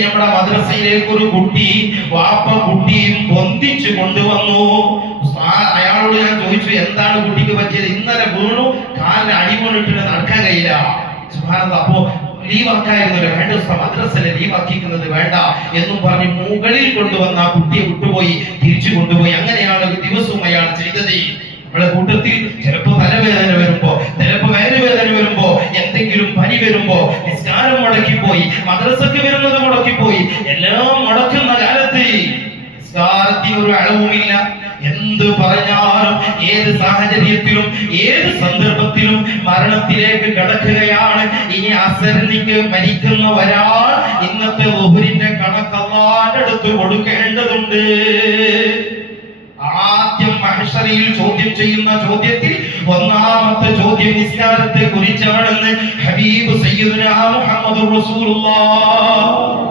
നമ്മുടെ മദ്രസയിലേക്ക് ഒരു കുട്ടി വാപ്പ കുട്ടിയും പൊന്തിച്ചു കൊണ്ടുവന്നു. അയാളോട് ഞാൻ ചോദിച്ചു, എന്താണ് കുട്ടിക്ക് പറ്റിയത്? ഇന്നലെ വീണു, കാലിന് അടികൊണ്ടിട്ട് നടക്കാൻ കഴിയില്ല. അപ്പോ ലീവാക്കായിരുന്നല്ലോ, വേണ്ട ദിവസം മദ്രസയിലെ ലീവാക്കിക്കുന്നത് വേണ്ട എന്നും പറഞ്ഞ് മുകളിൽ കൊണ്ടുവന്ന ആ കുട്ടിയെ വിട്ടുപോയി, തിരിച്ചു കൊണ്ടുപോയി. അങ്ങനെയാണ് ഒരു ദിവസവും അയാൾ ചെയ്തത്. നമ്മുടെ കൂട്ടത്തിൽ ചിലപ്പോ തലവേദന വരുമ്പോ, ചിലപ്പോ വയറുവേദന വരുമ്പോ, എന്തെങ്കിലും പനി വരുമ്പോ നിസ്കാരം മുടക്കിപ്പോയി, മദ്രസക്ക് വരുന്നത് മുടക്കിപ്പോയി, എല്ലാം മുടക്കുന്ന കാലത്ത് നിസ്കാരത്തിന് ഒരു അളവുമില്ല. എന്ത് പറഞ്ഞാലും ഏത് സാഹചര്യത്തിലും ഏത് സന്ദർഭത്തിലും മരണത്തിലേക്ക് കടക്കുകയാണ്. ഇനി അസറിക്ക് മരിക്കുന്ന ഒരാൾ ഇന്നത്തെ ളുഹ്റിന്റെ കണക്ക് അല്ലാഹുവിന്റെ അടുത്ത് കൊടുക്കേണ്ടതുണ്ട്. ആദ്യം മഹ്ശറിൽ ചോദ്യം ചെയ്യുന്ന ചോദ്യത്തിൽ ഒന്നാമത്തെ ചോദ്യം നിസ്കാരത്തെ കുറിച്ചാണെന്ന് ഹബീബ് സയ്യിദുനാ മുഹമ്മദുർ റസൂലുള്ളാഹ്